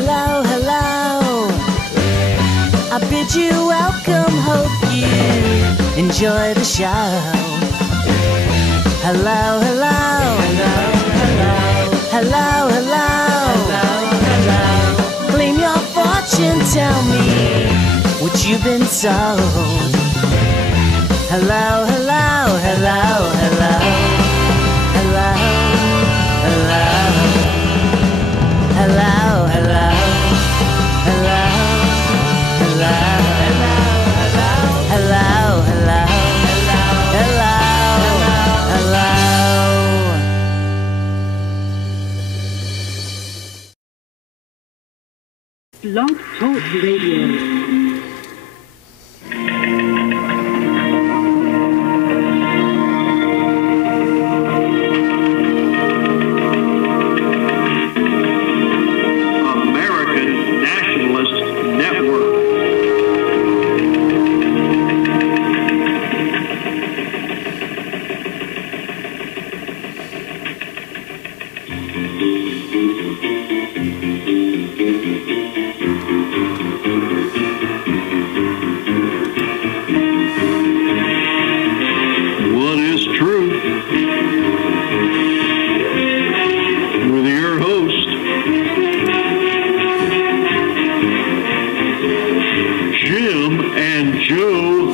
hello, hello. I bid you welcome, hope you enjoy the show. Hello, hello, hello, hello, hello, hello, hello. Claim your fortune, tell me what you've been told. Hello, hello, hello, hello, hello, hello, hello, hello, hello, hello, hello, hello, hello, hello. Blogtalk Radio.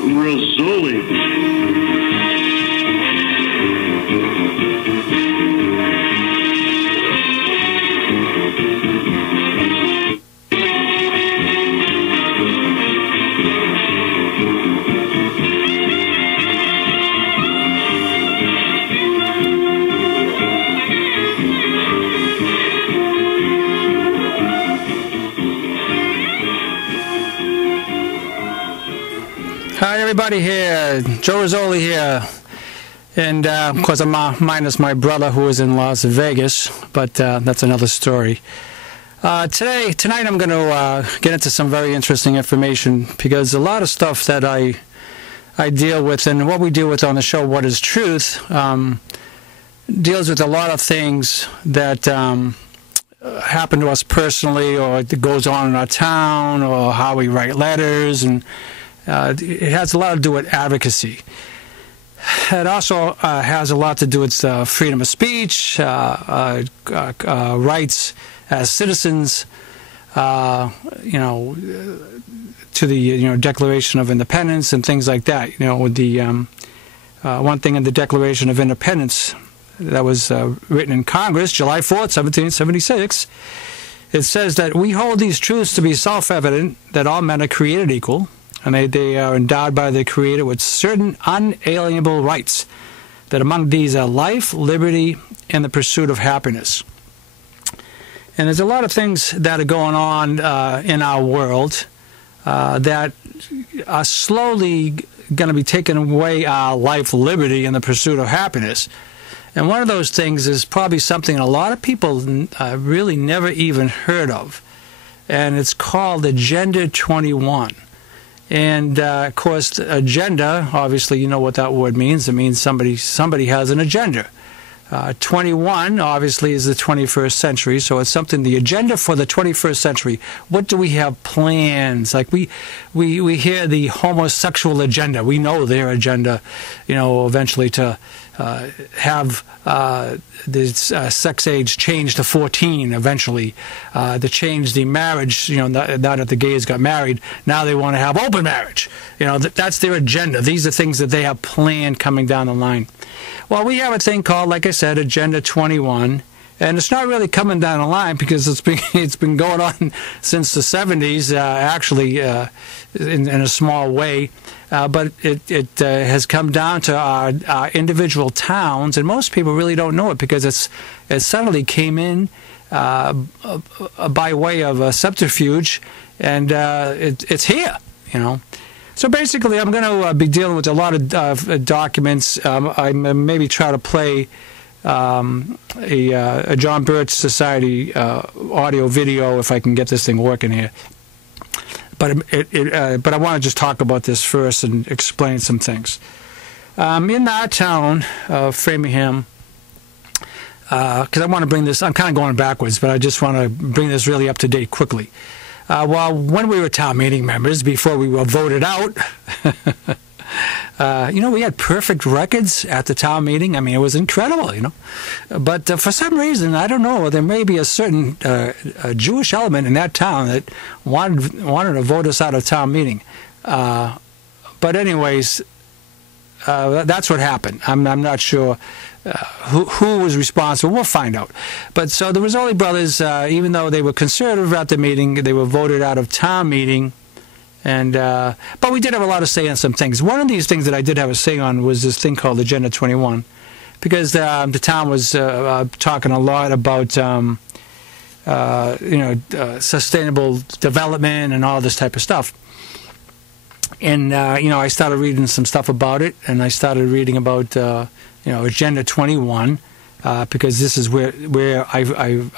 Rizoli. Hi everybody here, Joe Rizoli here, and of course I'm minus my brother who is in Las Vegas, but that's another story. Tonight I'm going to get into some very interesting information, because a lot of stuff that I deal with and what we deal with on the show, What is Truth, deals with a lot of things that happen to us personally, or that goes on in our town, or how we write letters, and it has a lot to do with advocacy. It also has a lot to do with freedom of speech, rights as citizens, to the Declaration of Independence and things like that. With the one thing in the Declaration of Independence that was written in Congress, July 4th, 1776, it says that we hold these truths to be self-evident, that all men are created equal, and they are endowed by the Creator with certain unalienable rights, that among these are life, liberty, and the pursuit of happiness. And there's a lot of things that are going on in our world that are slowly going to be taking away our life, liberty, and the pursuit of happiness. And one of those things is probably something a lot of people really never even heard of, and it's called Agenda 21. And, of course, agenda, obviously you know what that word means. It means somebody has an agenda. 21, obviously, is the 21st century, so it's something, the agenda for the 21st century. What do we have plans? Like we hear the homosexual agenda. We know their agenda, eventually to have the sex age changed to 14 eventually, to change the marriage, now that the gays got married, now they want to have open marriage. That's their agenda. These are things that they have planned coming down the line. Well, we have a thing called, like I said, Agenda 21, and it's not really coming down the line because it's been going on since the 70s, actually, in a small way. But it has come down to our individual towns, and most people really don't know it because it suddenly came in by way of a subterfuge, and it's here, So basically, I'm going to be dealing with a lot of documents. I maybe try to play a John Birch Society audio video if I can get this thing working here. But I want to just talk about this first and explain some things. In our town of Framingham, because I want to bring this, I'm kind of going backwards, but I just want to bring this really up to date quickly. Well, when we were town meeting members, before we were voted out, we had perfect records at the town meeting. I mean, it was incredible, But for some reason, I don't know, there may be a certain Jewish element in that town that wanted to vote us out of town meeting. But anyways, that's what happened. I'm not sure who was responsible. We'll find out. But so the Rizoli brothers, even though they were conservative at the meeting, they were voted out of town meeting. And but we did have a lot of say on some things. One of these things that I did have a say on was this thing called Agenda 21, because the town was talking a lot about sustainable development and all this type of stuff. And I started reading some stuff about it, and I started reading about Agenda 21, because this is where I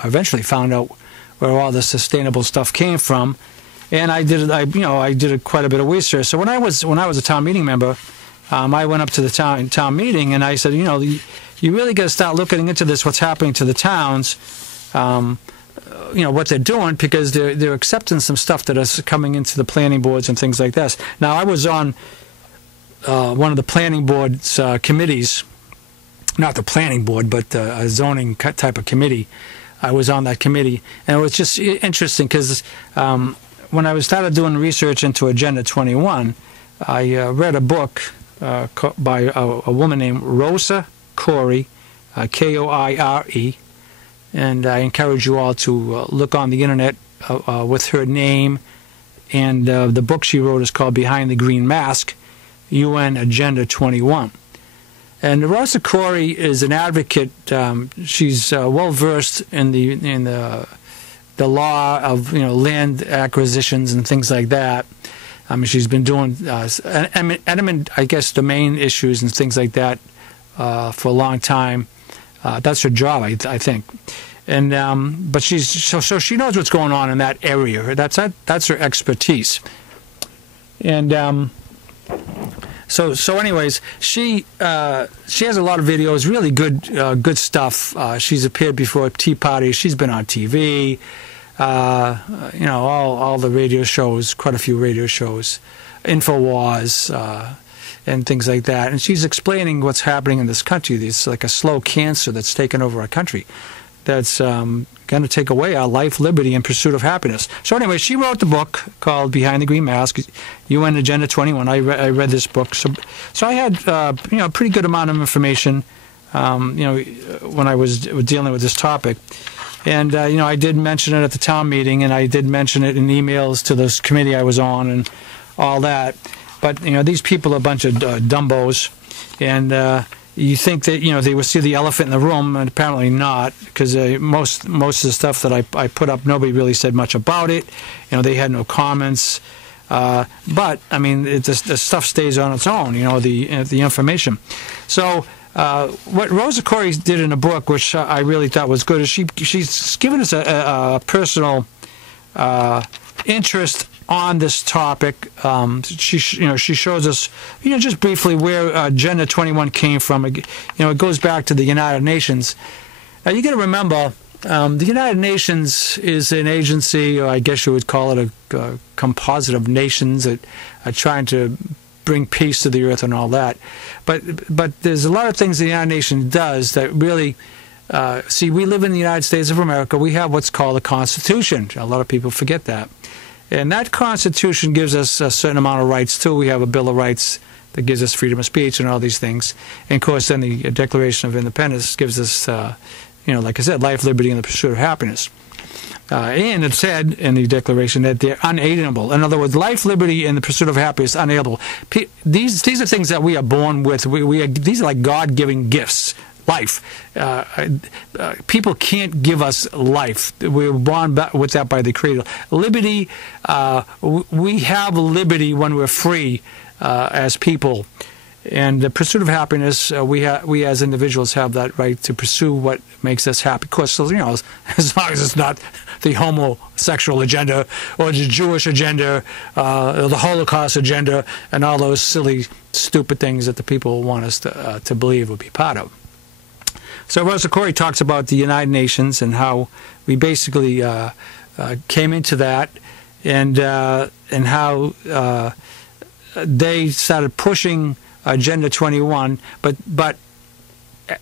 eventually found out where all the sustainable stuff came from. And I did quite a bit of research. So when I was a town meeting member, I went up to the town meeting, and I said, you really got to start looking into this, what's happening to the towns, what they're doing, because they're accepting some stuff that is coming into the planning boards and things like this. Now, I was on one of the planning board's committees, not the planning board, but a zoning type of committee. I was on that committee, and it was just interesting because when I started doing research into Agenda 21, I read a book by a woman named Rosa Corey, Koire, and I encourage you all to look on the internet with her name. And the book she wrote is called Behind the Green Mask, UN Agenda 21. And Rosa Corey is an advocate. She's well versed in the law of land acquisitions and things like that. I mean, she's been doing I guess domain issues and things like that for a long time. That's her job, I think. And but she's so she knows what's going on in that area. That's her expertise. And so anyways, she has a lot of videos, really good stuff. She's appeared before Tea Party. She's been on TV. All the radio shows, quite a few radio shows, InfoWars, and things like that. And she's explaining what's happening in this country. It's like a slow cancer that's taken over our country, that's going to take away our life, liberty, and pursuit of happiness. So anyway, she wrote the book called Behind the Green Mask, UN Agenda 21. I read this book. So I had a pretty good amount of information when I was dealing with this topic. And, I did mention it at the town meeting, and I did mention it in emails to this committee I was on and all that. But, these people are a bunch of dumbos, and you think that, they would see the elephant in the room, and apparently not, because most of the stuff that I put up, nobody really said much about it. They had no comments. But, I mean, the stuff stays on its own, the information. So what Rosa Corey did in a book, which I really thought was good, is she's given us a personal interest on this topic. She shows us, just briefly where Agenda 21 came from. It goes back to the United Nations. Now, you got to remember, the United Nations is an agency, or I guess you would call it a composite of nations that are trying to bring peace to the earth and all that. But there's a lot of things the United Nations does that really, we live in the United States of America. We have what's called a Constitution. A lot of people forget that. And that Constitution gives us a certain amount of rights, too. We have a Bill of Rights that gives us freedom of speech and all these things. And, of course, then the Declaration of Independence gives us, like I said, life, liberty, and the pursuit of happiness. And it said in the Declaration that they're unalienable. In other words, life, liberty, and the pursuit of happiness are unalienable. These are things that we are born with. These are like God-given gifts. Life. People can't give us life. We were born with that by the Creator. Liberty, we have liberty when we're free as people. And the pursuit of happiness, we as individuals have that right to pursue what makes us happy. Of course, as long as it's not the homosexual agenda or the Jewish agenda or the Holocaust agenda and all those silly, stupid things that the people want us to believe would be part of. So Rizoli talks about the United Nations and how we basically came into that, and how they started pushing Agenda 21, but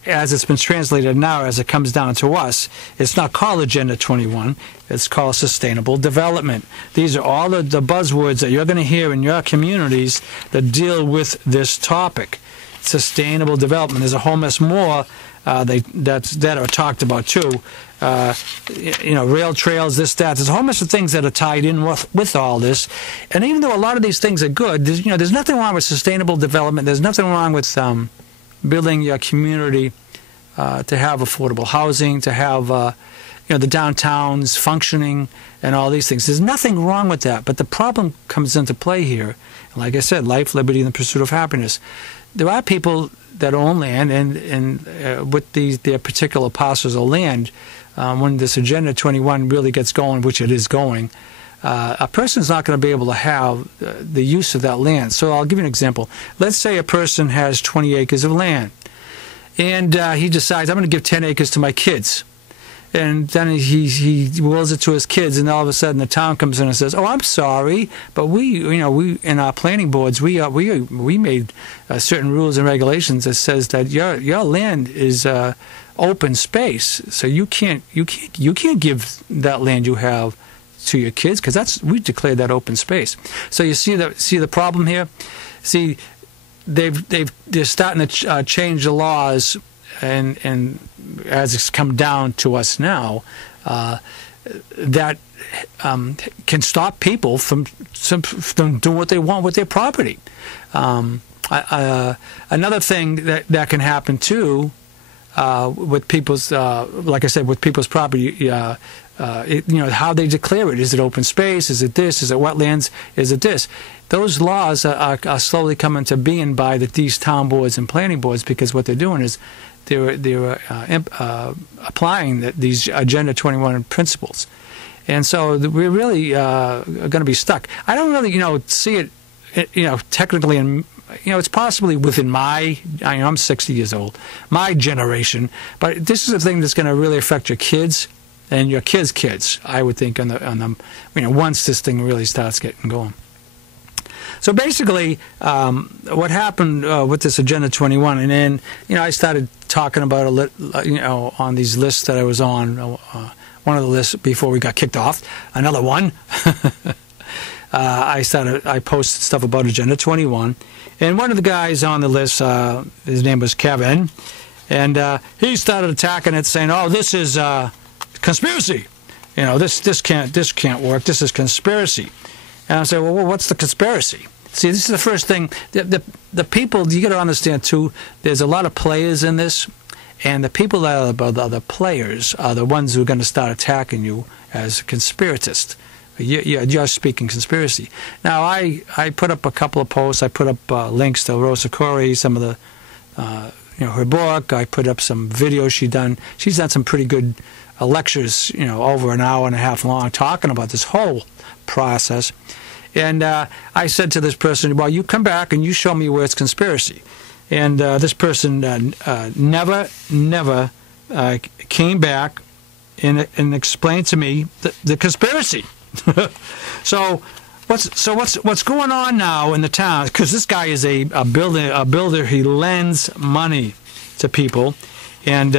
as it's been translated now, as it comes down to us, it's not called Agenda 21, it's called Sustainable Development. These are all the buzzwords that you're going to hear in your communities that deal with this topic. Sustainable development. There's a whole mess more that are talked about too. Rail trails, this, that. There's a whole mess of things that are tied in with all this. And even though a lot of these things are good, there's nothing wrong with sustainable development. There's nothing wrong with building your community to have affordable housing, to have the downtowns functioning and all these things. There's nothing wrong with that. But the problem comes into play here. Like I said, life, liberty, and the pursuit of happiness. There are people that own land, and with their particular parcels of land, when this Agenda 21 really gets going, which it is going, a person's not going to be able to have the use of that land. So I'll give you an example. Let's say a person has 20 acres of land, and he decides, I'm going to give 10 acres to my kids. And then he wills it to his kids, and all of a sudden the town comes in and says, "Oh, I'm sorry, but we in our planning boards we made certain rules and regulations that says that your land is open space, so you can't give that land you have to your kids, because we declared that open space." So you see the problem here. See, they're starting to change the laws. And as it's come down to us now, that can stop people from doing what they want with their property. Another thing that can happen too with people's, like I said, with people's property, how they declare it. Is it open space? Is it this? Is it wetlands? Is it this? Those laws are slowly coming to being by these town boards and planning boards, because what they're doing is they're applying these Agenda 21 principles. And so we're really going to be stuck. I don't really, see it, technically, and it's possibly within I'm 60 years old, my generation, but this is a thing that's going to really affect your kids and your kids' kids, I would think, once this thing really starts getting going. So basically, what happened with this Agenda 21, and then I started talking about on these lists that I was on. One of the lists before we got kicked off. Another one. I posted stuff about Agenda 21, and one of the guys on the list, his name was Kevin, and he started attacking it, saying, "Oh, this is conspiracy. This can't work. This is conspiracy." And I said, "Well, what's the conspiracy?" See, this is the first thing. The people, you got to understand too, there's a lot of players in this, and the people that are the players are the ones who are going to start attacking you as a conspiratist. You're speaking conspiracy. Now, I put up a couple of posts. I put up links to Rizoli, some of the, her book. I put up some videos she's done. She's done some pretty good lectures, over an hour and a half long, talking about this whole process. And I said to this person, "Well, you come back and you show me where it's conspiracy." And this person never came back and explained to me the conspiracy. So what's going on now in the town? Because this guy is a builder. He lends money to people, and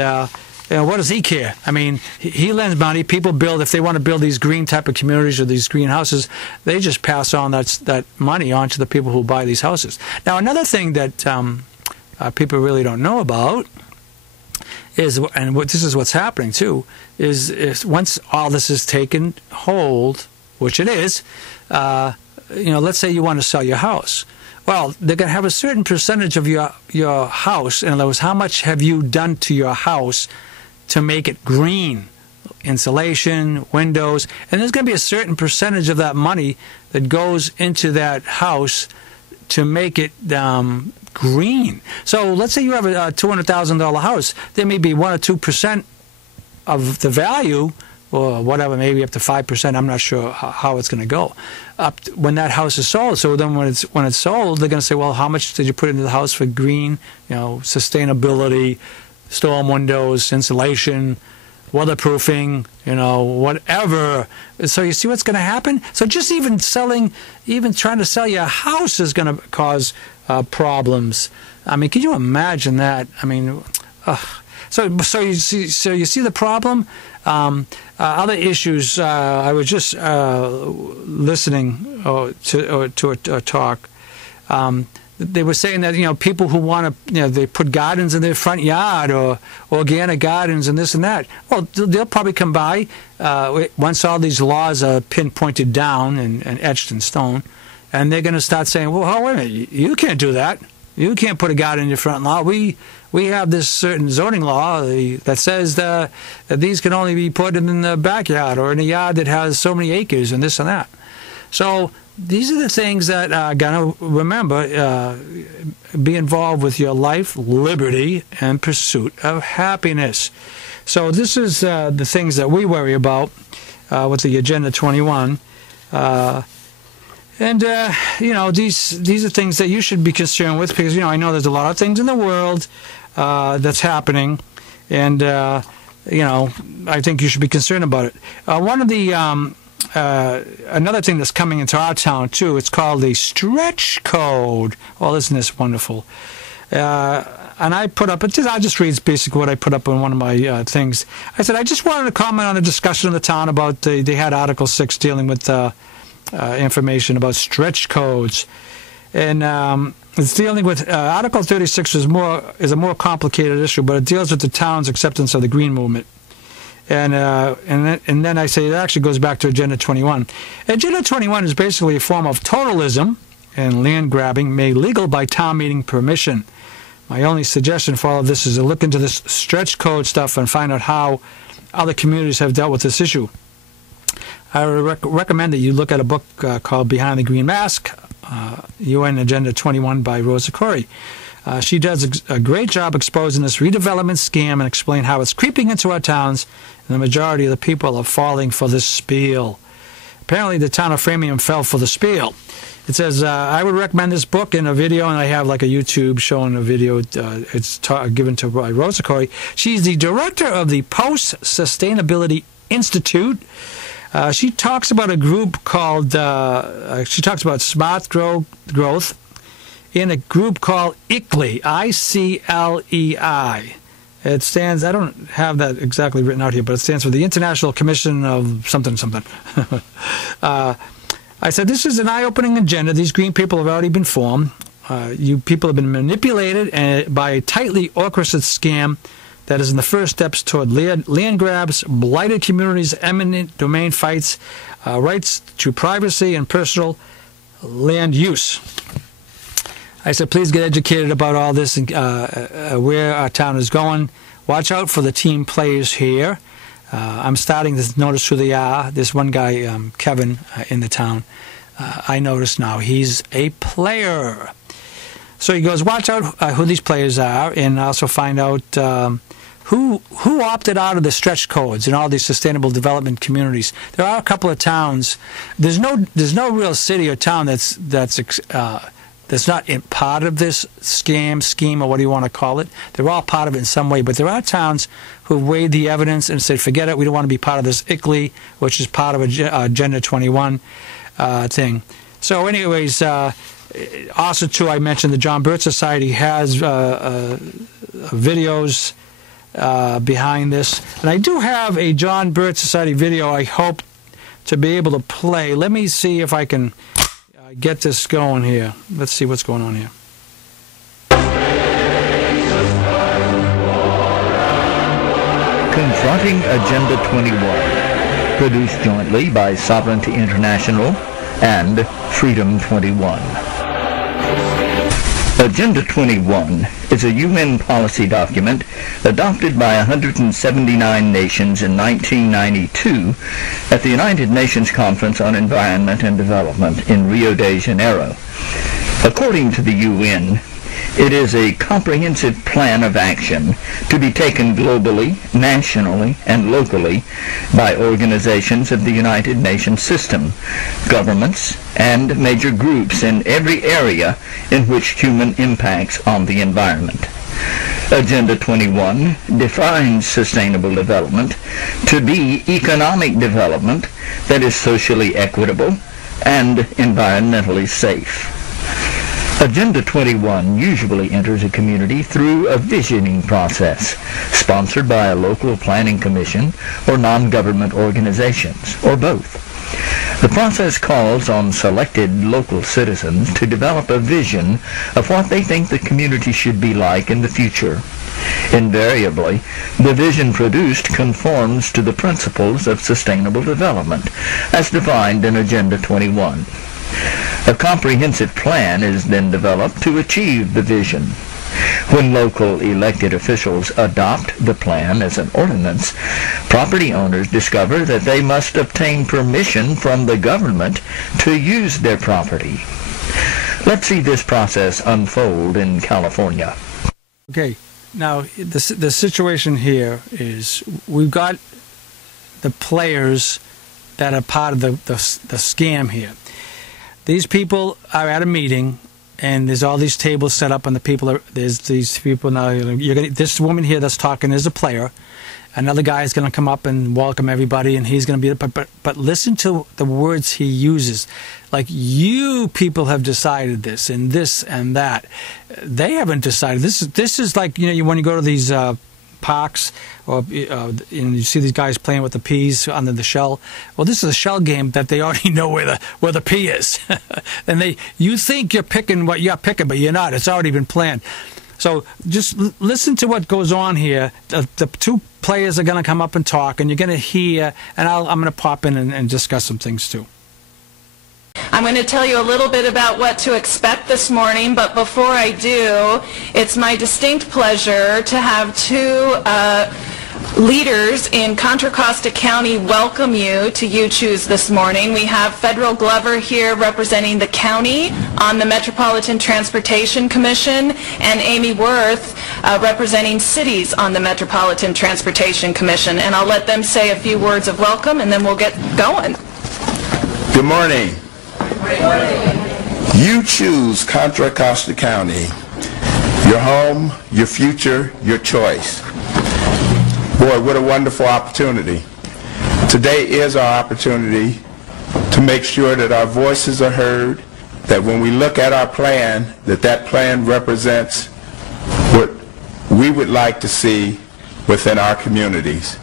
what does he care? I mean, he lends money. People build, if they want to build these green type of communities or these green houses, they just pass on that money on to the people who buy these houses. Now, another thing that people really don't know about is, and this is what's happening too, is once all this is taken hold, which it is, let's say you want to sell your house. Well, they're going to have a certain percentage of your house. In other words, how much have you done to your house to make it green? Insulation, windows, and there's going to be a certain percentage of that money that goes into that house to make it green. So let's say you have a $200,000 house. There may be 1 or 2% of the value, or whatever, maybe up to 5%. I'm not sure how it's going to go up when that house is sold. So then when it's sold, they're going to say, well, how much did you put into the house for green, sustainability, storm windows, insulation, weatherproofing, whatever. So you see what's going to happen? So just even trying to sell you a house is going to cause problems. I mean, can you imagine that? I mean, so you see the problem. Other issues. I was just listening to a talk. They were saying that people who want to they put gardens in their front yard or organic gardens and this and that. Well, they'll probably come by once all these laws are pinpointed down and etched in stone, and they're going to start saying, "Well, wait a minute, you can't do that. You can't put a garden in your front lawn. We have this certain zoning law that says that these can only be put in the backyard or in a yard that has so many acres and this and that." So these are the things that are going to remember. Be involved with your life, liberty, and pursuit of happiness. So this is the things that we worry about with the Agenda 21. And these are things that you should be concerned with, because I know there's a lot of things in the world that's happening, and I think you should be concerned about it. One of the another thing that's coming into our town too, it's called the stretch code. Oh, isn't this wonderful? And I put up, I'll just read basically what I put up on one of my things. I said I just wanted to comment on the discussion in the town about they had Article 6 dealing with information about stretch codes, and it's dealing with Article 36 is a more complicated issue, but it deals with the town's acceptance of the green movement, and then I say it actually goes back to Agenda 21. Agenda 21 is basically a form of totalism and land grabbing made legal by town meeting permission. My only suggestion for all of this is to look into this stretch code stuff and find out how other communities have dealt with this issue. I would recommend that you look at a book called Behind the Green Mask, UN Agenda 21 by Rosa Corey. She does a great job exposing this redevelopment scam and explain how it's creeping into our towns, and the majority of the people are falling for this spiel. Apparently, the town of Framingham fell for the spiel. It says, I would recommend this book in a video, and I have like a YouTube showing a video. It's given to by Rosa Corey. She's the director of the Post-Sustainability Institute. She talks about a group called, she talks about smart growth in a group called ICLEI, I-C-L-E-I. It stands, I don't have that exactly written out here, but it stands for the International Commission of something. I said, this is an eye-opening agenda. These green people have already been formed. You people have been manipulated by a tightly orchestrated scam that is in the first steps toward land grabs, blighted communities, eminent domain fights, rights to privacy and personal land use. I said, please get educated about all this and where our town is going. Watch out for the team players here. I'm starting to notice who they are. There's one guy, Kevin, in the town. I notice now he's a player. So he goes, watch out who these players are, and also find out who opted out of the stretch codes in all these sustainable development communities. There are a couple of towns. There's no real city or town that's not part of this scheme, or what do you want to call it. They're all part of it in some way, but there are towns who weighed the evidence and said, forget it, we don't want to be part of this ICLEI, which is part of Agenda 21 thing. So anyways, also too, I mentioned the John Birch Society has videos behind this. And I do have a John Birch Society video I hope to be able to play. Let me see if I can get this going here. Let's see what's going on here. Confronting Agenda 21, produced jointly by Sovereignty International and Freedom 21. Agenda 21 is a UN policy document adopted by 179 nations in 1992 at the United Nations Conference on Environment and Development in Rio de Janeiro. According to the UN, it is a comprehensive plan of action to be taken globally, nationally, and locally by organizations of the United Nations system, governments, and major groups in every area in which human impacts on the environment. Agenda 21 defines sustainable development to be economic development that is socially equitable and environmentally safe. Agenda 21 usually enters a community through a visioning process, sponsored by a local planning commission or non-government organizations, or both. The process calls on selected local citizens to develop a vision of what they think the community should be like in the future. Invariably, the vision produced conforms to the principles of sustainable development, as defined in Agenda 21. A comprehensive plan is then developed to achieve the vision. When local elected officials adopt the plan as an ordinance, property owners discover that they must obtain permission from the government to use their property. Let's see this process unfold in California. Okay, now the situation here is we've got the players that are part of the scam here. These people are at a meeting, and there's all these tables set up, and there's these people now. This woman here that's talking is a player. Another guy is going to come up and welcome everybody, and he's going to be. But listen to the words he uses, like, you people have decided this and this and that. They haven't decided. This is like, when you go to these parks, or you see these guys playing with the peas under the shell. Well, this is a shell game that they already know where the pea is, and you think you're picking what you're picking, but you're not. It's already been planned. So just listen to what goes on here. The two players are going to come up and talk, and you're going to hear. And I'm going to pop in and discuss some things too. I'm going to tell you a little bit about what to expect this morning, but before I do, it's my distinct pleasure to have two leaders in Contra Costa County welcome you to You Choose this morning. We have Federal Glover here representing the county on the Metropolitan Transportation Commission, and Amy Worth representing cities on the Metropolitan Transportation Commission. And I'll let them say a few words of welcome, and then we'll get going. Good morning. You choose Contra Costa County. Your home, your future, your choice. Boy, what a wonderful opportunity. Today is our opportunity to make sure that our voices are heard, that when we look at our plan, that plan represents what we would like to see within our communities.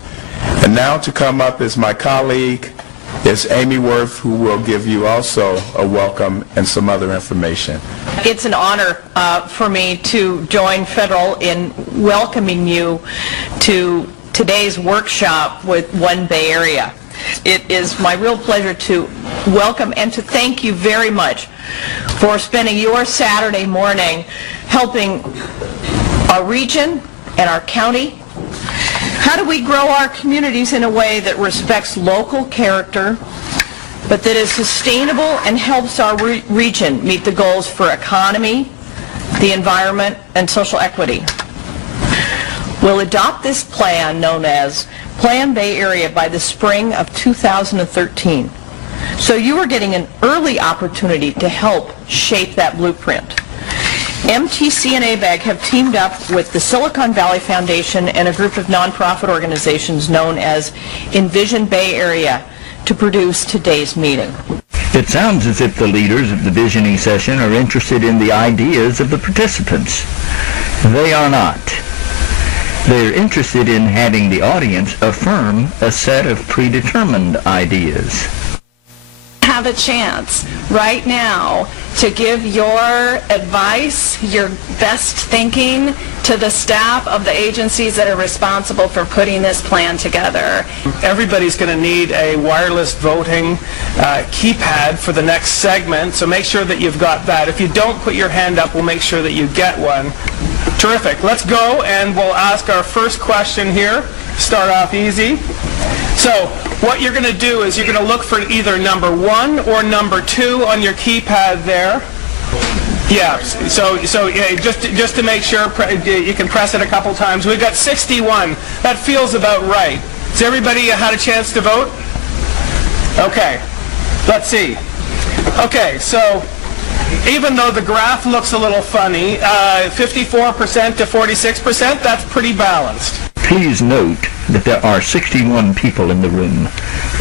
And now to come up is my colleague, is Amy Worth, who will give you also a welcome and some other information. It's an honor for me to join Federal in welcoming you to today's workshop with One Bay Area. It is my real pleasure to welcome and to thank you very much for spending your Saturday morning helping our region and our county. How do we grow our communities in a way that respects local character, but that is sustainable and helps our region meet the goals for economy, the environment, and social equity? We'll adopt this plan known as Plan Bay Area by the spring of 2013. So you are getting an early opportunity to help shape that blueprint. MTC and ABAG have teamed up with the Silicon Valley Foundation and a group of nonprofit organizations known as Envision Bay Area to produce today's meeting. It sounds as if the leaders of the visioning session are interested in the ideas of the participants. They are not. They're interested in having the audience affirm a set of predetermined ideas. Have a chance right now to give your advice, your best thinking to the staff of the agencies that are responsible for putting this plan together. Everybody's going to need a wireless voting keypad for the next segment, so make sure that you've got that. If you don't put your hand up, we'll make sure that you get one. Terrific. Let's go, and we'll ask our first question here. Start off easy. So what you're going to do is you're going to look for either number 1 or number 2 on your keypad there. Yeah, so yeah, just to make sure you can press it a couple times. We've got 61. That feels about right. Has everybody had a chance to vote? Okay, let's see. Okay, so even though the graph looks a little funny, 54% to 46%, that's pretty balanced. Please note that there are 61 people in the room,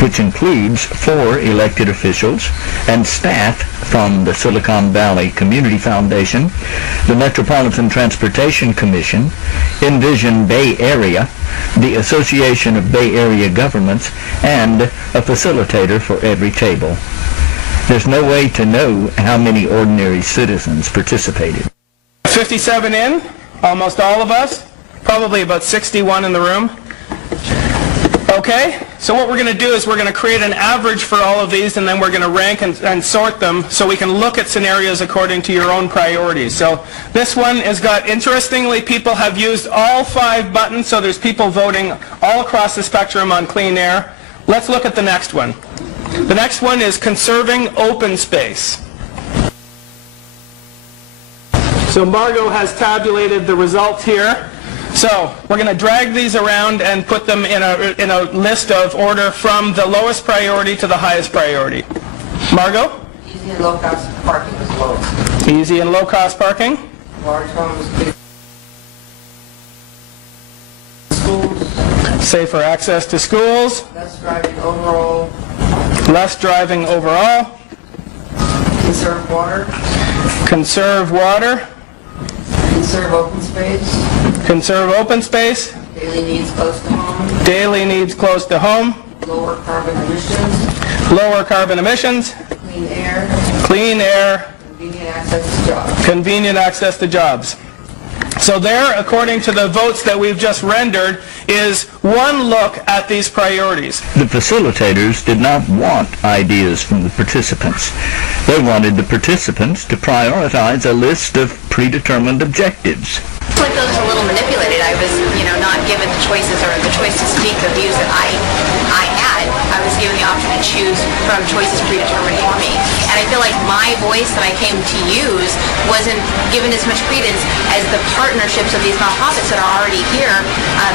which includes 4 elected officials and staff from the Silicon Valley Community Foundation, the Metropolitan Transportation Commission, Envision Bay Area, the Association of Bay Area Governments, and a facilitator for every table. There's no way to know how many ordinary citizens participated. 57 in, almost all of us, probably about 61 in the room. Okay, so what we're going to do is we're going to create an average for all of these, and then we're going to rank and sort them so we can look at scenarios according to your own priorities. So this one has got, interestingly, people have used all 5 buttons, so there's people voting all across the spectrum on clean air. Let's look at the next one. The next one is conserving open space. So Margot has tabulated the results here. So we're going to drag these around and put them in a list of order from the lowest priority to the highest priority. Margot? Easy and low cost parking is lowest. Easy and low cost parking. Large homes, big schools. Safer access to schools. Less driving overall. Less driving overall. Conserve water. Conserve water. Conserve open space. Conserve open space. Daily needs close to home. Daily needs close to home. Lower carbon emissions. Lower carbon emissions. Clean air. Clean air. Convenient access to jobs. Convenient access to jobs. So there, according to the votes that we've just rendered, is one look at these priorities. The facilitators did not want ideas from the participants. They wanted the participants to prioritize a list of predetermined objectives. I feel like those are a little manipulated. I was, not given the choices or the choice to speak the views that I had. I was given the option to choose from choices predetermined for me. And I feel like my voice that I came to use wasn't given as much credence as the partnerships of these nonprofits that are already here,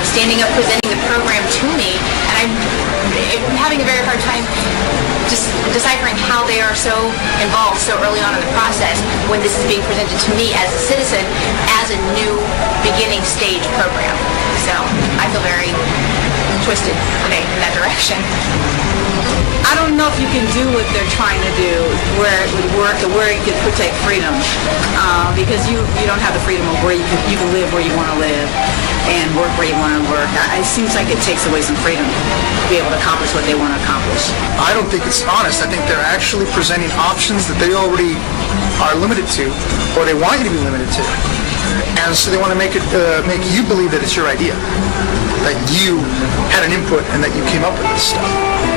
standing up, presenting the program to me. And I'm having a very hard time just deciphering how they are so involved so early on in the process when this is being presented to me as a citizen as a new beginning stage program. So I feel very twisted today in that direction. I don't know if you can do what they're trying to do, where it would work or where you could protect freedom, because you don't have the freedom of where you can live where you want to live and work where you want to work. It seems like it takes away some freedom to be able to accomplish what they want to accomplish. I don't think it's honest. I think they're actually presenting options that they already are limited to, or they want you to be limited to. And so they want to make you believe that it's your idea, that you had an input and that you came up with this stuff.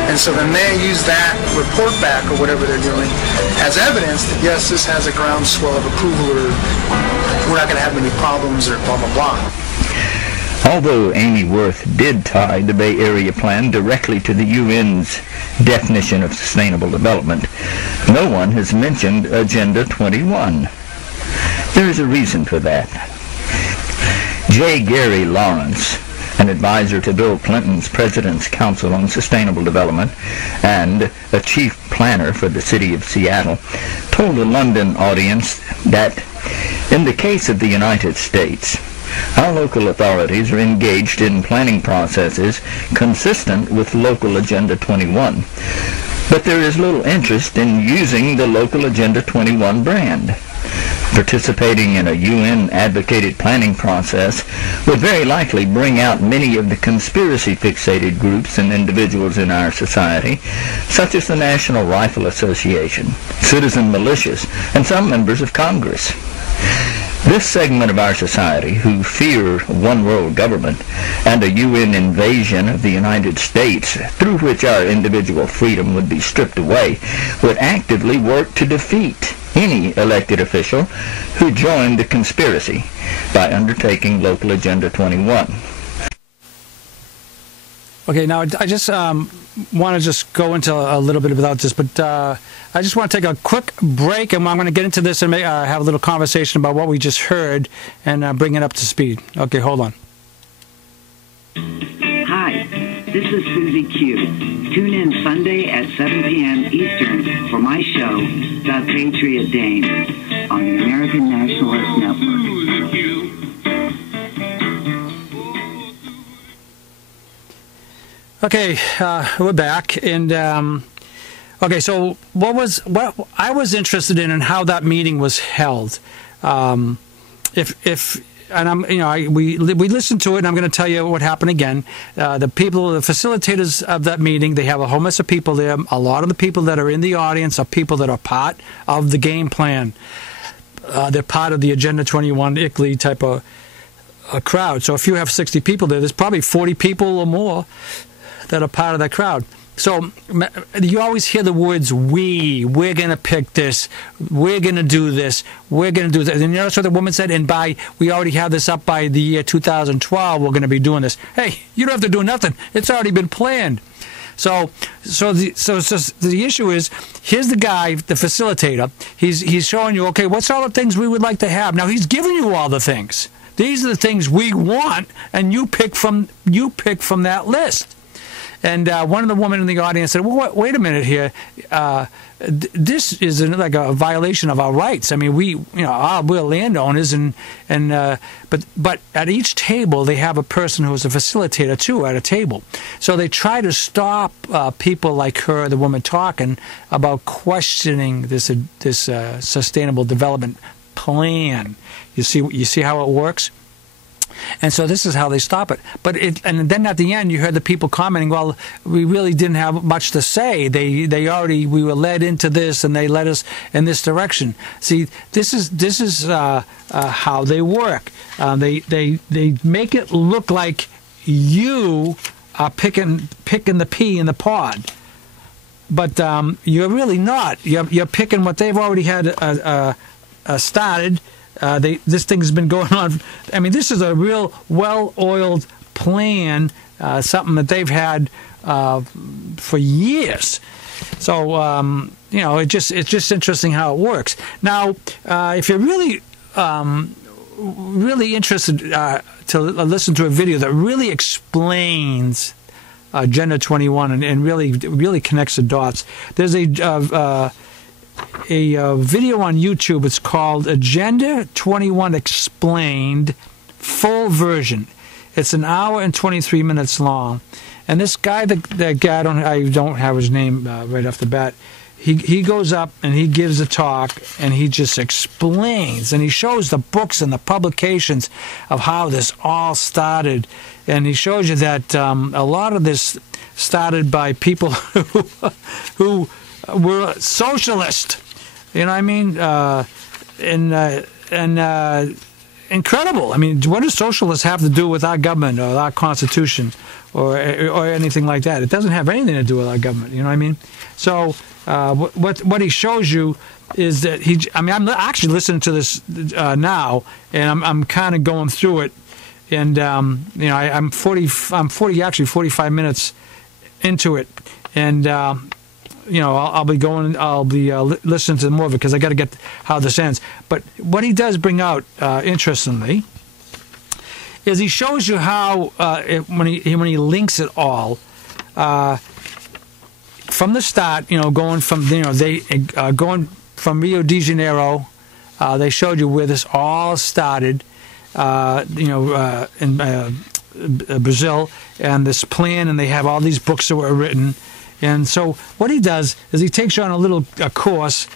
And so then they use that report back or whatever they're doing as evidence that, yes, this has a groundswell of approval, or we're not going to have many problems, or blah, blah, blah. Although Amy Worth did tie the Bay Area Plan directly to the UN's definition of sustainable development, no one has mentioned Agenda 21. There is a reason for that. J. Gary Lawrence, an advisor to Bill Clinton's President's Council on Sustainable Development and a chief planner for the city of Seattle, told a London audience that in the case of the United States, our local authorities are engaged in planning processes consistent with Local Agenda 21, but there is little interest in using the Local Agenda 21 brand. Participating in a UN-advocated planning process would very likely bring out many of the conspiracy-fixated groups and individuals in our society, such as the National Rifle Association, citizen militias, and some members of Congress. This segment of our society, who fear one world government and a UN invasion of the United States through which our individual freedom would be stripped away, would actively work to defeat any elected official who joined the conspiracy by undertaking Local Agenda 21. Okay, now I just want to just go into a little bit about this, but I just want to take a quick break, and I'm going to get into this and have a little conversation about what we just heard and bring it up to speed. Okay, hold on. Hi, this is Susie Q. Tune in Sunday at 7 p.m. Eastern for my show, show, The Patriot Dame, on the American Nationalist Network. Okay, we're back, and okay. So, what I was interested in, and how that meeting was held. We listened to it, and I'm going to tell you what happened again. The facilitators of that meeting, they have a whole mess of people there. A lot of the people that are in the audience are people that are part of the game plan. They're part of the Agenda 21 ICLEI type of crowd. So if you have 60 people there, there's probably 40 people or more that are part of that crowd. So you always hear the words we're going to pick this, we're going to do this, we're going to do this. And you notice what the woman said, and we already have this up by the year 2012, we're going to be doing this. Hey, you don't have to do nothing. It's already been planned. So the issue is, here's the guy, the facilitator. He's showing you, okay, what's all the things we would like to have? Now he's giving you all the things. These are the things we want, and you pick from that list. And one of the women in the audience said, "Well, wait a minute here. This is like a violation of our rights. I mean, we're landowners, but at each table they have a person who is a facilitator too at a table. So they try to stop people like her, the woman talking about questioning this sustainable development plan. You see how it works." And so this is how they stop it. And then at the end, you heard the people commenting, "Well, we really didn't have much to say. We were led into this, and they led us in this direction." See, this is how they work. They make it look like you are picking the pea in the pod, but you're really not. You're picking what they've already had started. This thing's been going on. I mean, this is a real well-oiled plan, something that they've had for years. So it's just interesting how it works. Now, if you're really interested to listen to a video that really explains Agenda 21 and really connects the dots, there's a video on YouTube. It's called Agenda 21 Explained, full version. It's an hour and 23 minutes long. And this guy, I don't have his name right off the bat. He goes up and he gives a talk, and he just explains, and he shows the books and the publications of how this all started. And he shows you that a lot of this started by people who were socialist, you know what I mean? Incredible. I mean, what does socialists have to do with our government or our constitution or anything like that? It doesn't have anything to do with our government, you know what I mean? So what he shows you is that I'm actually listening to this now, and I'm kind of going through it, and I'm 45 minutes into it, and I'll be listening to more of it because I got to get how this ends. But what he does bring out, interestingly, is he shows you how when he links it all from the start. Going from going from Rio de Janeiro, they showed you where this all started. In Brazil, and this plan, and they have all these books that were written. And so what he does is he takes you on a course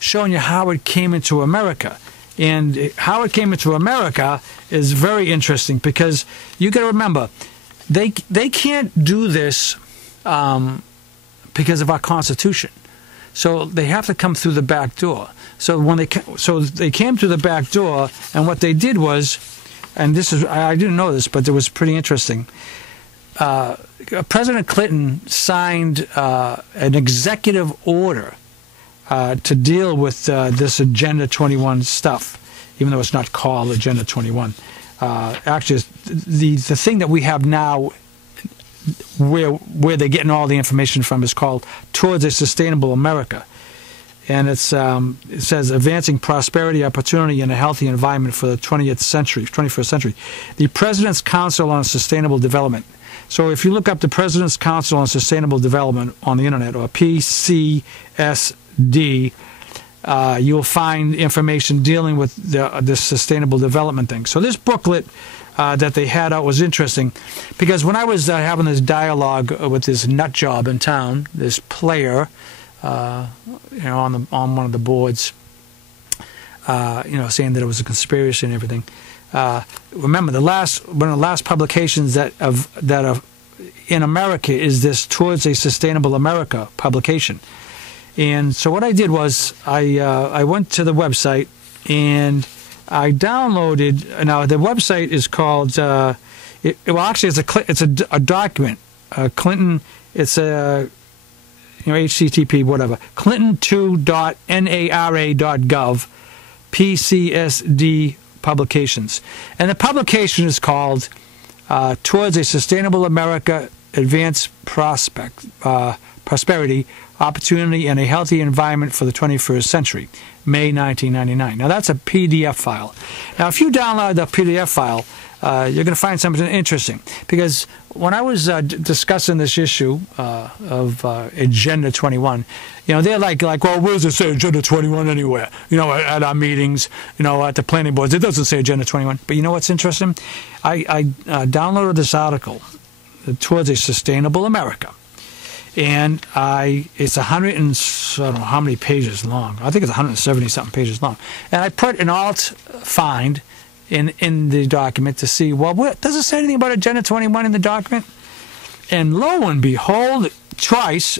showing you how it came into America. And how it came into America is very interesting, because you got to remember, they can't do this because of our Constitution. So they have to come through the back door. So they came through the back door, and what they did was, and I didn't know this, but it was pretty interesting. President Clinton signed an executive order to deal with this Agenda 21 stuff, even though it's not called Agenda 21. Actually, the thing that we have now, where they're getting all the information from, is called Towards a Sustainable America. And it says, advancing prosperity, opportunity, and a healthy environment for the 21st century. The President's Council on Sustainable Development. So if you look up the President's Council on Sustainable Development on the internet, or PCSD, D, you'll find information dealing with this sustainable development thing. So this booklet that they had out was interesting, because when I was having this dialogue with this nut job in town, this player, on one of the boards, saying that it was a conspiracy and everything. Remember, one of the last publications that are in America is this Towards a Sustainable America publication. And so what I did was I went to the website and I downloaded. Now the website is called. It's a document. Clinton. It's a HTTP whatever. Clinton2.nara.gov. PCSD publications, and the publication is called Towards a Sustainable America, Advanced Prosperity, Opportunity, and a Healthy Environment for the 21st Century, May 1999. Now that's a PDF file. Now if you download the PDF file, you're going to find something interesting, because when I was discussing this issue of Agenda 21, they're like, well, where does it say Agenda 21 anywhere? At our meetings, at the planning boards, it doesn't say Agenda 21. But you know what's interesting? I downloaded this article, Towards a Sustainable America, and it's 100 and I don't know how many pages long. I think it's 170 something pages long, and I put an alt find in the document to see, well, does it say anything about Agenda 21 in the document? And lo and behold, twice,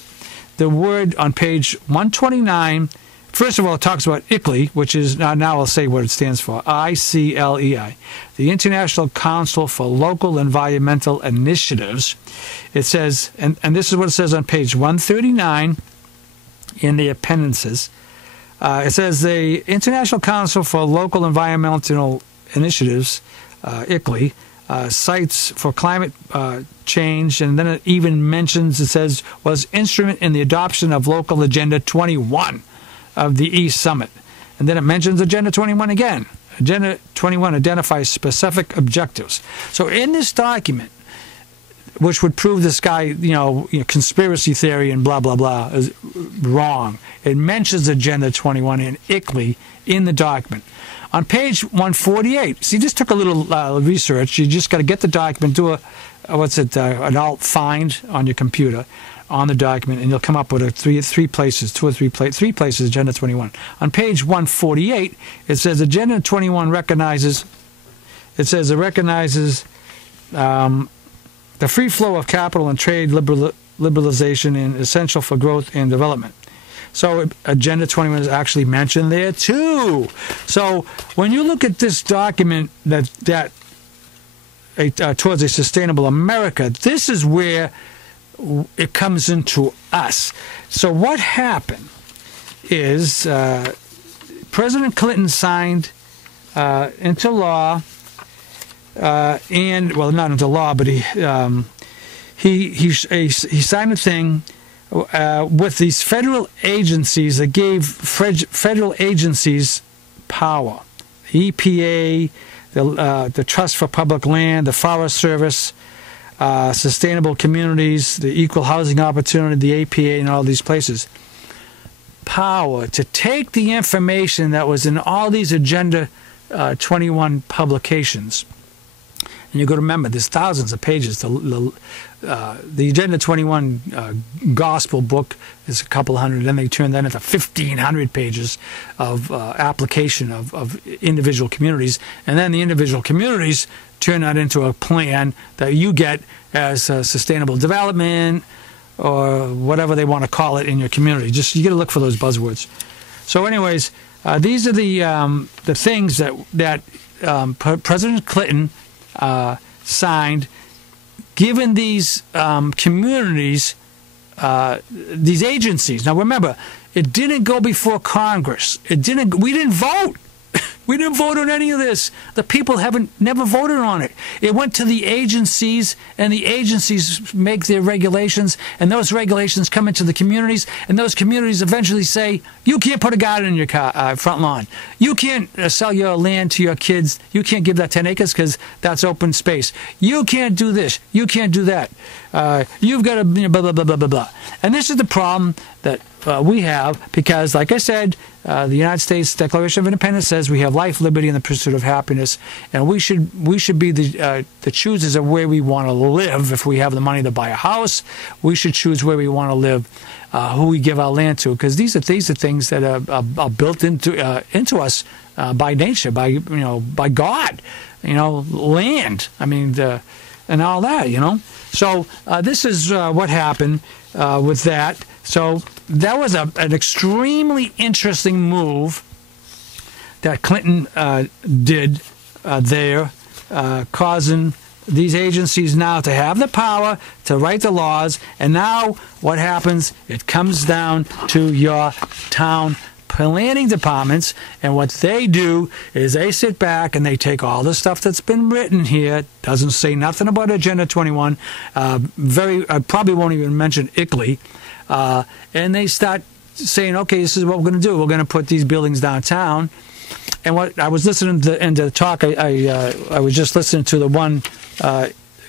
the word on page 129, first of all, it talks about ICLEI, which is, now I'll say what it stands for, ICLEI, the International Council for Local Environmental Initiatives. It says, and this is what it says on page 139 in the appendices. It says the International Council for Local Environmental Initiatives, ICLEI, sites for climate change, and then it even mentions, it says, was instrument in the adoption of local Agenda 21 of the East Summit. And then it mentions Agenda 21 again. Agenda 21 identifies specific objectives. So in this document, which would prove this guy, conspiracy theory and blah, blah, blah, is wrong, it mentions Agenda 21 and ICLEI in the document. On page 148, see, this took a little research. You just got to get the document, do an alt find on your computer on the document, and you'll come up with three places, three places, Agenda 21. On page 148, it says Agenda 21 recognizes the free flow of capital and trade liberalization and essential for growth and development. So Agenda 21 is actually mentioned there too. So when you look at this document that Towards a Sustainable America, this is where it comes into us. So what happened is President Clinton signed into law, not into law, but he signed a thing with these federal agencies that gave federal agencies power. The EPA, the Trust for Public Land, the Forest Service, Sustainable Communities, the Equal Housing Opportunity, the APA, and all these places. Power to take the information that was in all these Agenda 21 publications. And you've got to remember, there's thousands of pages. The Agenda 21 gospel book is a couple hundred. Then they turn that into 1,500 pages of application of individual communities. And then the individual communities turn that into a plan that you get as sustainable development or whatever they want to call it in your community. Just you got to look for those buzzwords. So anyways, these are the things that President Clinton signed, given these communities, these agencies. Now remember, it didn't go before Congress. We didn't vote. We didn't vote on any of this. The people never voted on it. It went to the agencies, and the agencies make their regulations, and those regulations come into the communities, and those communities eventually say, you can't put a garden in your front lawn. You can't sell your land to your kids. You can't give that 10 acres because that's open space. You can't do this. You can't do that. You've got to blah, blah, blah, blah, blah, blah. And this is the problem that we have, because, like I said, the United States Declaration of Independence says we have life, liberty, and the pursuit of happiness, and we should be the choosers of where we want to live. If we have the money to buy a house, we should choose where we want to live, who we give our land to, because these are things that are built into us by nature, by God, land. I mean, and all that, So this is what happened with that. So that was an extremely interesting move that Clinton did there, causing these agencies now to have the power to write the laws. And now what happens? It comes down to your town planning departments, and what they do is they sit back and they take all the stuff that's been written here, doesn't say nothing about Agenda 21, I probably won't even mention ICLEI, and they start saying, okay, this is what we're going to do. We're going to put these buildings downtown. And what I was listening to in the talk, I was just listening to the one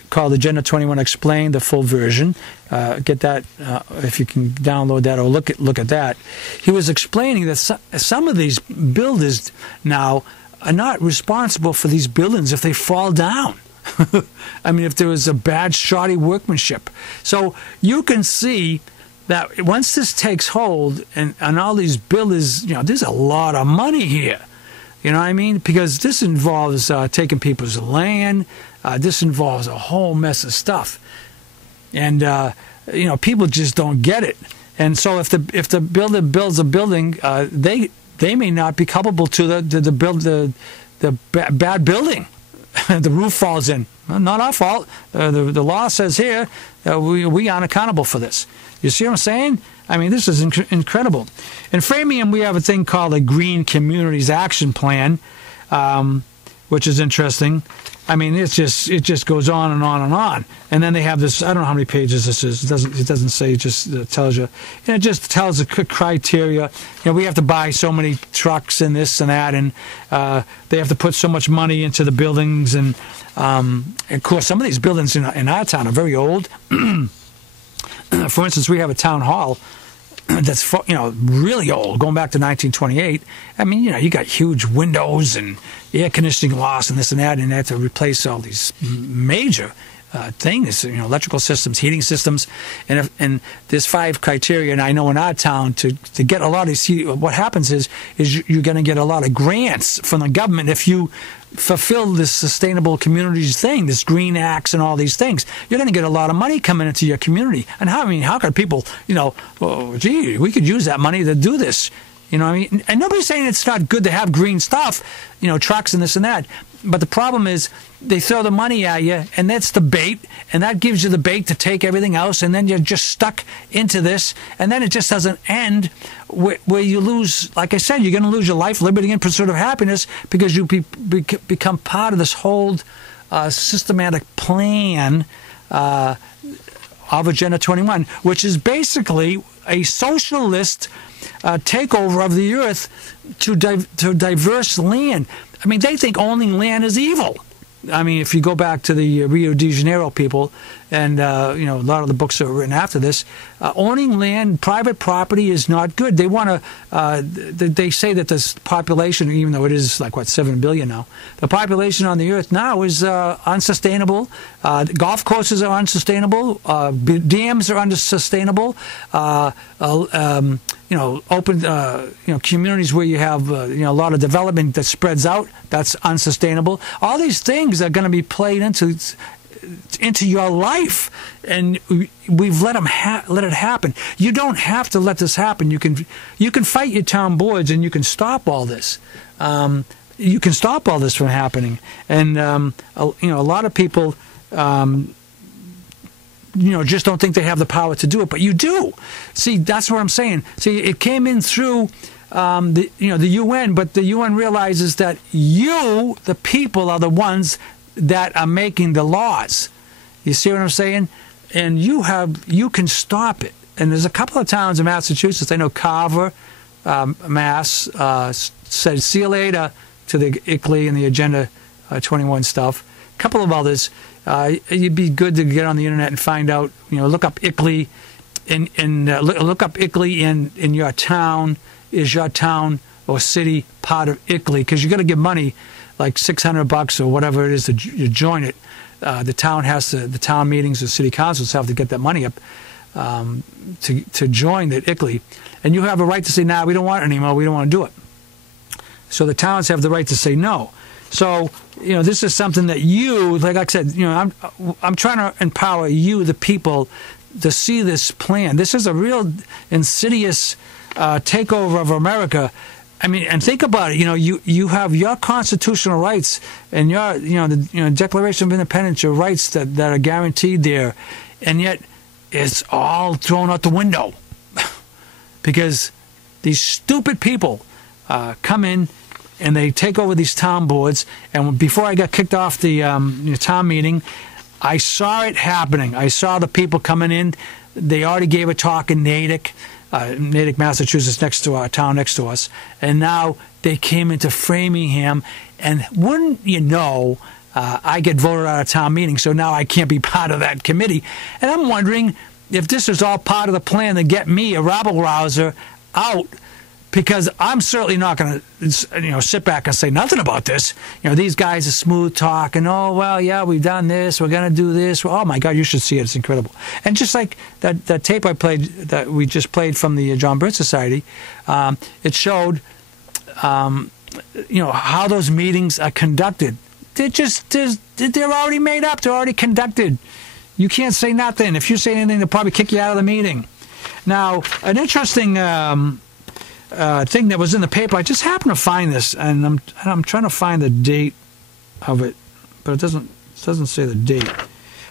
called Agenda 21 Explained, the full version. Get that if you can download that or look at that. He was explaining that some of these builders now are not responsible for these buildings if they fall down. I mean, if there was a bad, shoddy workmanship. So you can see that once this takes hold and all these builders, there's a lot of money here. You know what I mean? Because this involves taking people's land. This involves a whole mess of stuff. And, people just don't get it. And so if the builder builds a building, they may not be culpable to the bad building. The roof falls in. Well, not our fault. The law says here we aren't accountable for this. You see what I'm saying? I mean, this is incredible. In Framingham, we have a thing called a Green Communities Action Plan, which is interesting. I mean, it just goes on and on and on. And then they have this. I don't know how many pages this is. It doesn't say. It just tells you. And it just tells the criteria. We have to buy so many trucks and this and that, and they have to put so much money into the buildings. And of course, some of these buildings in our town are very old. For instance, we have a town hall that's really old, going back to 1928. I mean, you got huge windows and air conditioning loss and this and that, and they have to replace all these major things, electrical systems, heating systems, and there's 5 criteria. And I know in our town to get a lot of these, what happens is you're going to get a lot of grants from the government if you fulfill this sustainable communities thing, this green acts and all these things. You're going to get a lot of money coming into your community. And how could people, gee, we could use that money to do this. You know what I mean? And nobody's saying it's not good to have green stuff, trucks and this and that. But the problem is they throw the money at you, and that's the bait, and that gives you the bait to take everything else, and then you're just stuck into this, and then it just doesn't end where you lose, like I said, you're going to lose your life, liberty, and pursuit of happiness because you become part of this whole systematic plan of Agenda 21, which is basically a socialist takeover of the earth to diverse land. I mean, they think owning land is evil. I mean, if you go back to the Rio de Janeiro people, and a lot of the books that were written after this, owning land, private property is not good. They want to. They say that this population, even though it is 7 billion now, the population on the earth now is unsustainable. Golf courses are unsustainable. Dams are unsustainable. Open, communities where you have, a lot of development that spreads out, that's unsustainable. All these things are going to be played into your life, and we've let it happen. You don't have to let this happen. You can fight your town boards, and you can stop all this. You can stop all this from happening. And a lot of people just don't think they have the power to do it, but you do. See, that's what I'm saying. See, it came in through the UN, but the UN realizes that you, the people, are the ones that are making the laws. You see what I'm saying? And you can stop it. And there's a couple of towns in Massachusetts. I know Carver, Mass, said see you later to the ICLEI and the Agenda 21 stuff. A couple of others. It'd be good to get on the internet and find out, look up ICLEI look up ICLEI in your town. Is your town or city part of ICLEI? Because you got to give money, like $600 or whatever it is to join it. The town meetings or city councils have to get that money up to join the ICLEI, and you have a right to say, "Nah, we don't want it anymore. We don't want to do it." So the towns have the right to say no. So this is something that you, like I said, I'm trying to empower you, the people, to see this plan. This is a real insidious takeover of America. I mean, and think about it. You have your constitutional rights and your the Declaration of Independence, your rights that are guaranteed there, and yet it's all thrown out the window because these stupid people come in and they take over these town boards. And before I got kicked off the town meeting, I saw it happening. I saw the people coming in. They already gave a talk in Natick, Massachusetts, next to our town next to us, and now they came into Framingham. And wouldn't you know, I get voted out of town meeting, so now I can't be part of that committee. And I'm wondering if this is all part of the plan to get me, a rabble-rouser, out, because I'm certainly not going to sit back and say nothing about this. These guys are smooth talking. Oh, well, yeah, we've done this. We're going to do this. Oh, my God, you should see it. It's incredible. And just like that tape I played, that we just played from the John Birch Society, it showed, how those meetings are conducted. They're already made up. They're already conducted. You can't say nothing. If you say anything, they'll probably kick you out of the meeting. Now, an interesting thing that was in the paper, I just happened to find this, and I'm trying to find the date of it, but it doesn't say the date.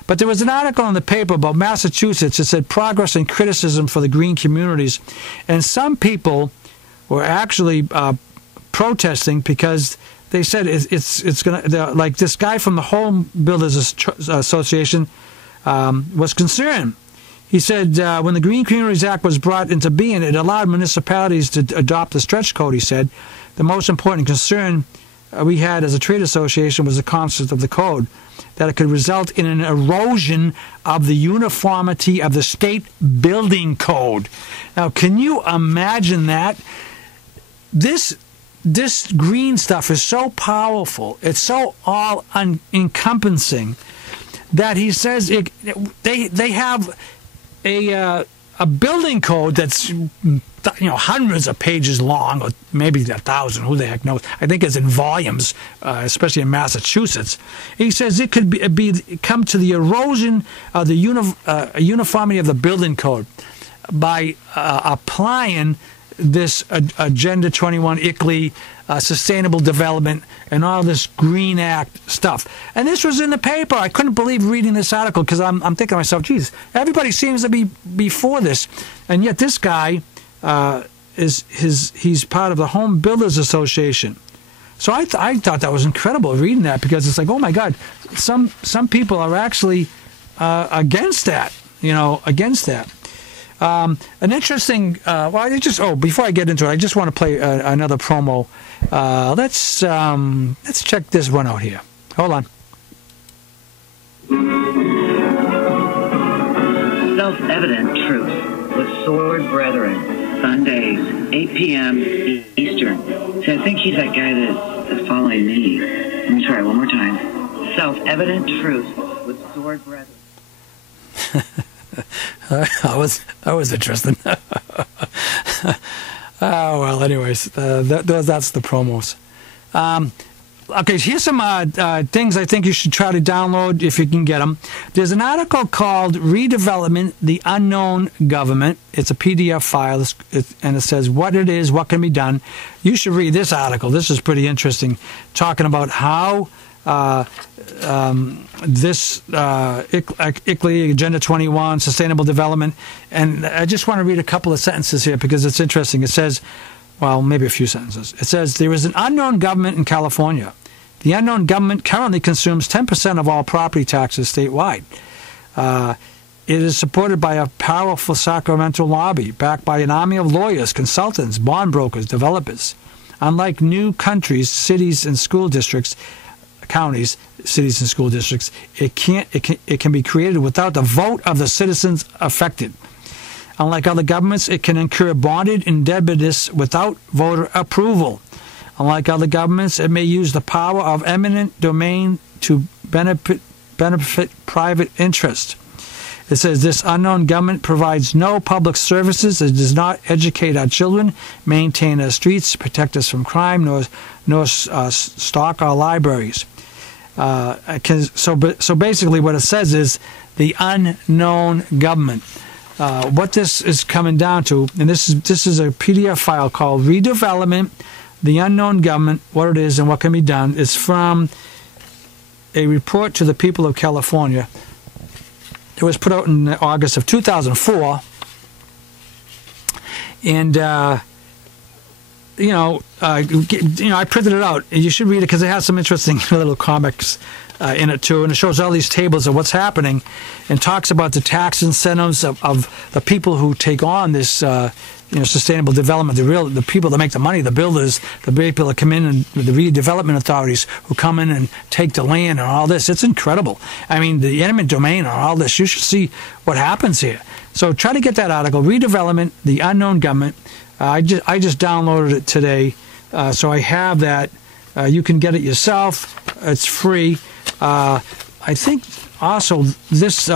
But there was an article in the paper about Massachusetts. It said progress and criticism for the green communities, and some people were actually protesting because they said it's gonna, like this guy from the Home Builders Association was concerned. He said when the Green Communities Act was brought into being, it allowed municipalities to adopt the stretch code, he said. The most important concern we had as a trade association was the concept of the code, that it could result in an erosion of the uniformity of the state building code. Now, can you imagine that? This green stuff is so powerful, it's so all-encompassing, that he says they have a building code that's hundreds of pages long, or maybe 1,000. Who the heck knows? I think it's in volumes, especially in Massachusetts. He says it could come to the erosion of the uniformity of the building code by applying this Agenda 21 ICLEI, sustainable development, and all this Green Act stuff. And this was in the paper. I couldn't believe reading this article, because I'm thinking to myself, geez, everybody seems to be for this. And yet this guy, he's part of the Home Builders Association. So I thought that was incredible reading that, because it's like, oh my God, some people are actually against that, against that. An interesting, before I get into it, I just want to play another promo. Let's check this one out here. Hold on. Self-evident truth with Sword Brethren, Sundays, 8 p.m. Eastern. See, I think he's that guy that's following me. Let me try it one more time. Self-evident truth with Sword Brethren. That was interesting. Well, anyways, that's the promos. Okay, here's some things I think you should try to download if you can get them. There's an article called Redevelopment, the Unknown Government. It's a PDF file, and it says what it is, what can be done. You should read this article. This is pretty interesting, talking about how this ICLEI, Agenda 21, Sustainable Development, and I just want to read a couple of sentences here because it's interesting. It says, well, maybe a few sentences. It says, there is an unknown government in California. The unknown government currently consumes 10% of all property taxes statewide. It is supported by a powerful Sacramento lobby, backed by an army of lawyers, consultants, bond brokers, developers. Unlike new countries, cities, and school districts, counties, cities, and school districts, it can be created without the vote of the citizens affected. Unlike other governments, it can incur bonded indebtedness without voter approval. Unlike other governments, it may use the power of eminent domain to benefit private interest. It says this unknown government provides no public services. It does not educate our children, maintain our streets, protect us from crime, nor stock our libraries. So basically what it says is the unknown government. What this is coming down to, and this is a PDF file called Redevelopment, the Unknown Government, what it is and what can be done, is from a report to the people of California. It was put out in August of 2004, and I printed it out. You should read it because it has some interesting little comics in it too, and it shows all these tables of what's happening, and talks about the tax incentives of the people who take on this. Sustainable development, the people that make the money, the builders, the people that come in, and the redevelopment authorities who come in and take the land and all this. It's incredible. I mean, the eminent domain and all this. You should see what happens here. So try to get that article, Redevelopment, the Unknown Government. I just downloaded it today, so I have that. You can get it yourself. It's free. I think also this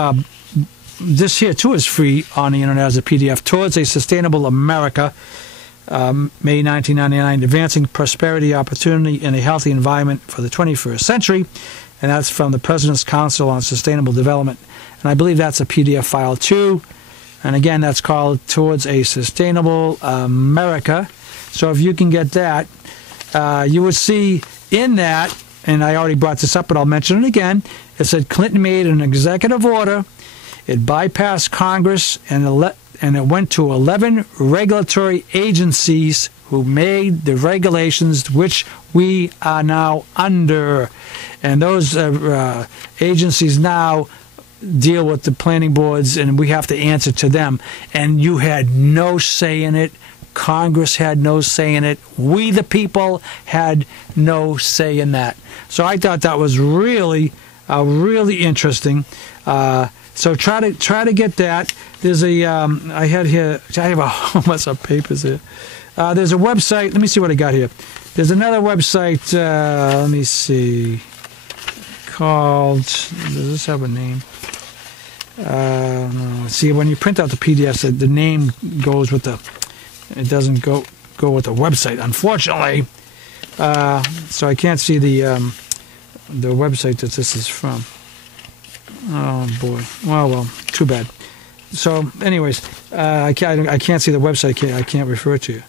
here, too, is free on the internet as a PDF. Towards a Sustainable America, May 1999, Advancing Prosperity, Opportunity, and a Healthy Environment for the 21st Century. And that's from the President's Council on Sustainable Development. And I believe that's a PDF file, too. And again, that's called Towards a Sustainable America. So if you can get that, you would see in that, and I already brought this up, but I'll mention it again, it said Clinton made an executive order. It bypassed Congress, and it went to 11 regulatory agencies who made the regulations which we are now under. And those agencies now deal with the planning boards, and we have to answer to them. And you had no say in it. Congress had no say in it. We, the people, had no say in that. So I thought that was really interesting. So try to get that. There's I have a whole mess of papers here. There's a website. Let me see what I got here. There's another website. Let me see. Called. Does this have a name? No. See, when you print out the PDFs, the name goes with the. It doesn't go with the website, unfortunately. So I can't see the website that this is from. Oh boy. Well, too bad. So, anyways, I can't see the website. I can't refer to you.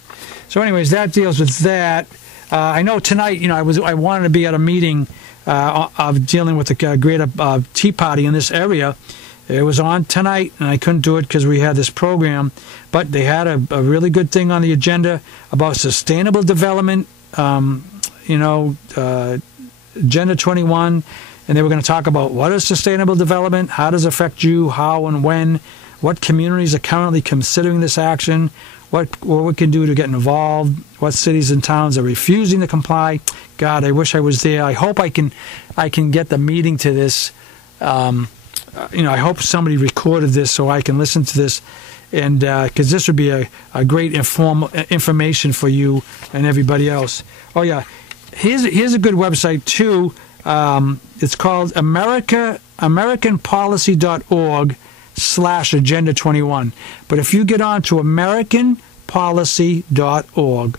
So, anyways, that deals with that. I know tonight, I wanted to be at a meeting of dealing with the greater Tea Party in this area. It was on tonight, and I couldn't do it because we had this program. But they had a really good thing on the agenda about sustainable development. Agenda 21. And they were going to talk about what is sustainable development, how does it affect you, how and when, what communities are currently considering this action, what we can do to get involved, what cities and towns are refusing to comply. God, I wish I was there. I hope I can get the meeting to this. I hope somebody recorded this so I can listen to this, and because this would be a great information for you and everybody else. Oh yeah, here's a good website too. It's called AmericanPolicy.org/Agenda 21. But if you get on to AmericanPolicy.org,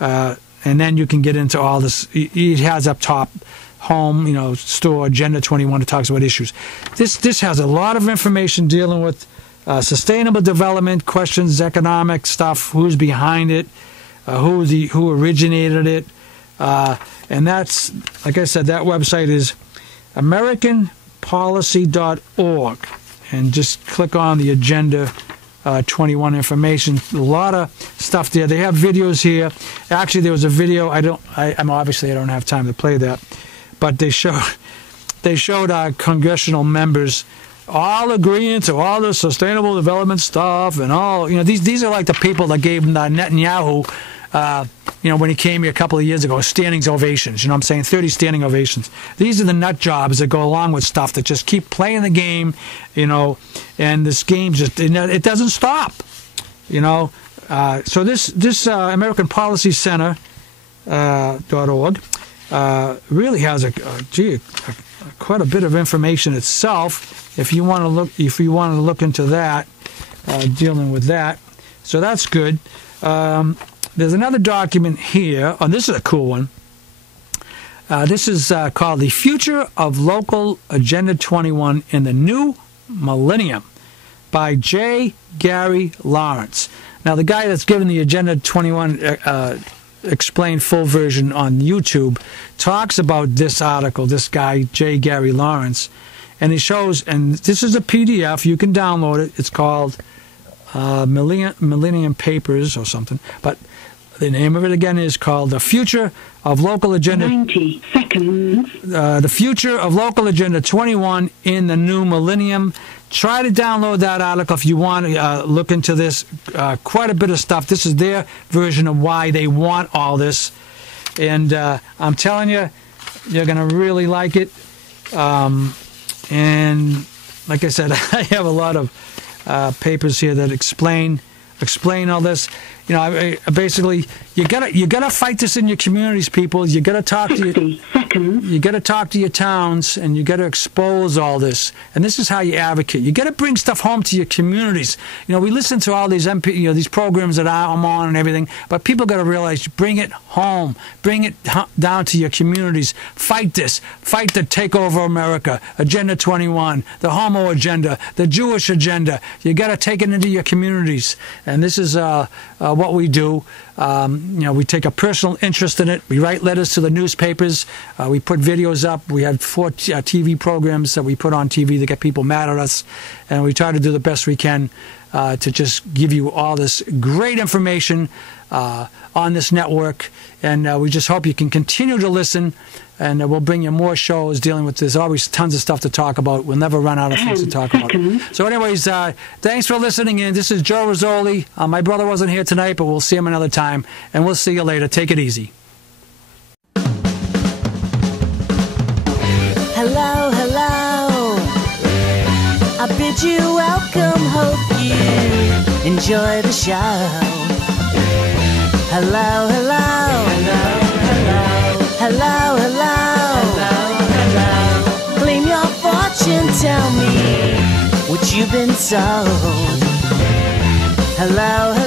and then you can get into all this. It has up top, home, store, Agenda 21. It talks about issues. This has a lot of information dealing with sustainable development questions, economic stuff, who's behind it, who originated it. And that's, like I said, that website is AmericanPolicy.org. And just click on the Agenda 21 information. A lot of stuff there. They have videos here. Actually, there was a video. Obviously I don't have time to play that. But they showed our congressional members all agreeing to all the sustainable development stuff and all. These are like the people that gave Netanyahu when he came here a couple of years ago, standing ovations. You know what I'm saying? 30 standing ovations. These are the nut jobs that go along with stuff that just keep playing the game, and this game it doesn't stop, So this American Policy Center .org really has quite a bit of information itself. If you want to look into that, dealing with that, so that's good. There's another document here. Oh, this is a cool one. This is called The Future of Local Agenda 21 in the New Millennium by J. Gary Lawrence. Now, the guy that's given the Agenda 21 explained full version on YouTube talks about this article, this guy, J. Gary Lawrence, and he shows, and this is a PDF, you can download it, it's called Millennium Papers or something, but the name of it again is called The Future of Local Agenda 90 seconds. The Future of Local Agenda 21 in the New Millennium. Try to download that article if you want to look into this. Quite a bit of stuff. This is their version of why they want all this. And I'm telling you, you're going to really like it. And like I said, I have a lot of papers here that explain all this. Basically, you gotta fight this in your communities, people. You gotta talk to your towns, and you gotta expose all this. And this is how you advocate. You gotta bring stuff home to your communities. We listen to all these these programs that I'm on and everything, but people gotta realize, bring it home, bring it down to your communities. Fight this. Fight the takeover America, Agenda 21, the Homo Agenda, the Jewish Agenda. You gotta take it into your communities, and this is what we do. We take a personal interest in it. We write letters to the newspapers. We put videos up. We have 4 TV programs that we put on TV that get people mad at us, and we try to do the best we can to just give you all this great information on this network. And we just hope you can continue to listen, and we'll bring you more shows dealing with this. There's always tons of stuff to talk about. We'll never run out of things to talk about. So anyways, thanks for listening in. This is Joe Rizoli. My brother wasn't here tonight, but we'll see him another time, and we'll see you later. Take it easy. Hello, hello. I bid you welcome. Hope you enjoy the show. Hello, hello. Hello, hello. Claim your fortune, tell me what you've been told. Hello, hello.